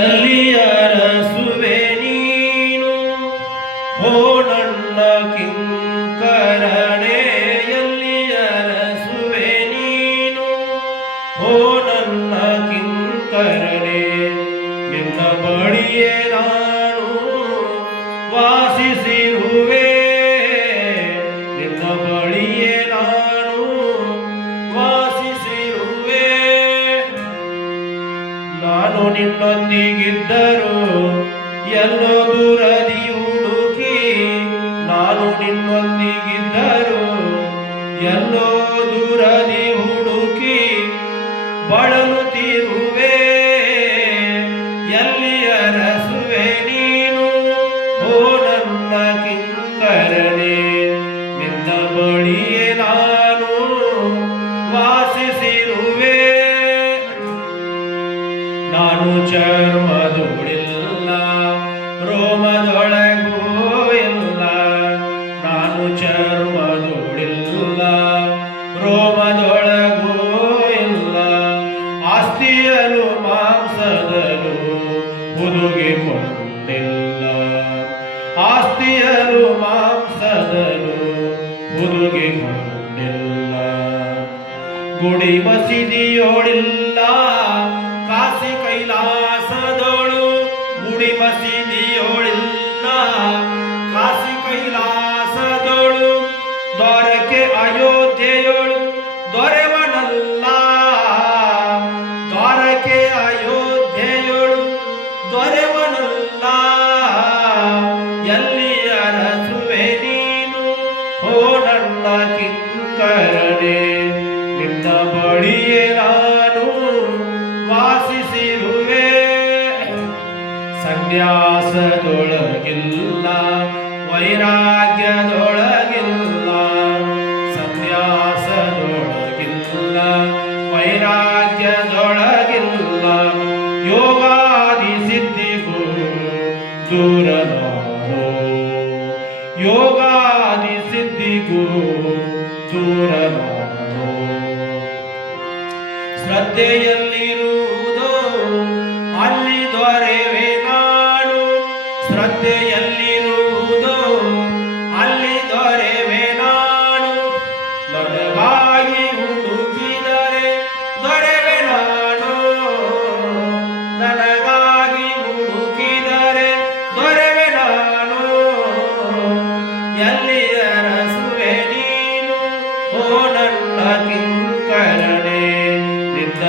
ಎಲ್ಲಿ ಅರಸುವೆ ನೀನು ಓ ನನ್ನ ಕಿಂಕರನೇ, ಎಲ್ಲಿ ಅರಸುವೆ ನೀನು ಓ ನನ್ನ ಕಿಂಕರನೇ. ನಿನ್ನ ಬಳಿಯೇ ನಾನು ವಾಸಿಸಿರುವೆ, ನಿನ್ನ ಬಳಿಯೇ ನಾನು ವಾಸಿಸಿರುವೆ. ನಾನು ನಿನ್ನೊಂದಿಗಿದ್ದರೂ ಎಲ್ಲೋ ದೂರದಿ ಹುಡುಕಿ, ನಾನು ನಿನ್ನೊಂದಿಗಿದ್ದರೂ ಎಲ್ಲೋ ದೂರದಿ ಹುಡುಕಿ ಬಳಲುತ್ತಿರುವೆ. ಎಲ್ಲಿ ಅರಸುವೆ ನೀನು ಓ ನನ್ನ ಕಿಂಕರನೇ, ನಿನ್ನ ಬಳಿಯೇ ನಾನು ವಾಸಿಸಿರುವೆ. ನಾನು ಚರ್ಮದೊಳಿಲ್ಲ ರೋಮದೊಳಗೂ ಇಲ್ಲ, ನಾನು ಚರ್ಮದೊಳಿಲ್ಲ ರೋಮದೊಳಗೂ ಇಲ್ಲ. ಆಸ್ತಿಯಲು ಮಾಂಸದಲು ಹುದುಗಿಕೊಂಡಿಲ್ಲ, ಆಸ್ತಿಯಲು ಮಾಂಸದಲು ಹುದುಗಿಕೊಂಡಿಲ್ಲ. ಗುಡಿ ಮಸೀದಿಯೋಳಿಲ್ಲ ಕಾಶಿ ಕೈಲಾಸದೋಳು, ಗುಡಿ ಮಸೀದಿಯೋಳಿಲ್ಲ ಕಾಶಿ ಕೈಲಾಸದೋಳು. ದ್ವಾರಕೆ ಅಯೋಧ್ಯೆಯೋಳು ದೊರೆವನಲ್ಲ, ದ್ವಾರಕೆ ಅಯೋಧ್ಯೆಯೋಳು ದೊರೆವನಲ್ಲ. ಎಲ್ಲಿ ಅರಸುವೆ ನೀನು ಓ ನನ್ನ ಕಿಂಕರನೇ, ನಿನ್ನ ಬಳಿಯೇ ನಾನು ವಾಸಿಸಿರುವೆ. ಸನ್ಯಾಸದೊಳಗಿಲ್ಲ ವೈರಾಗ್ಯದೊಳಗಿಲ್ಲ, ಸನ್ಯಾಸದೊಳಗಿಲ್ಲ ವೈರಾಗ್ಯದೊಳಗಿಲ್ಲ. ಯೋಗಾದಿ ಸಿದ್ಧಿಗೂ ದೂರ ನಾನು, ಯೋಗಾದಿ ಸಿದ್ಧಿಗೂ ದೂರ ನಾನು. ಶ್ರದ್ಧೆಯಲ್ಲಿರುವುದೋ ಅಲ್ಲಿ ದೊರೆವೆ ನಾನು, ಶ್ರದ್ಧೆಯಲ್ಲಿರುವುದೋ ಅಲ್ಲಿ ದೊರೆವೆ ನಾನು. ನನಗಾಗಿ ಹುಡುಕಿದರೆ ದೊರೆವೆ ನಾನು, ನನಗಾಗಿ ಹುಡುಕಿದರೆ ದೊರೆವೆ ನಾನು. ಎಲ್ಲಿ ಅರಸುವೆ ನೀನು ಓ ನನ್ನ ಕಿಂಕರನೇ, ನಿನ್ನ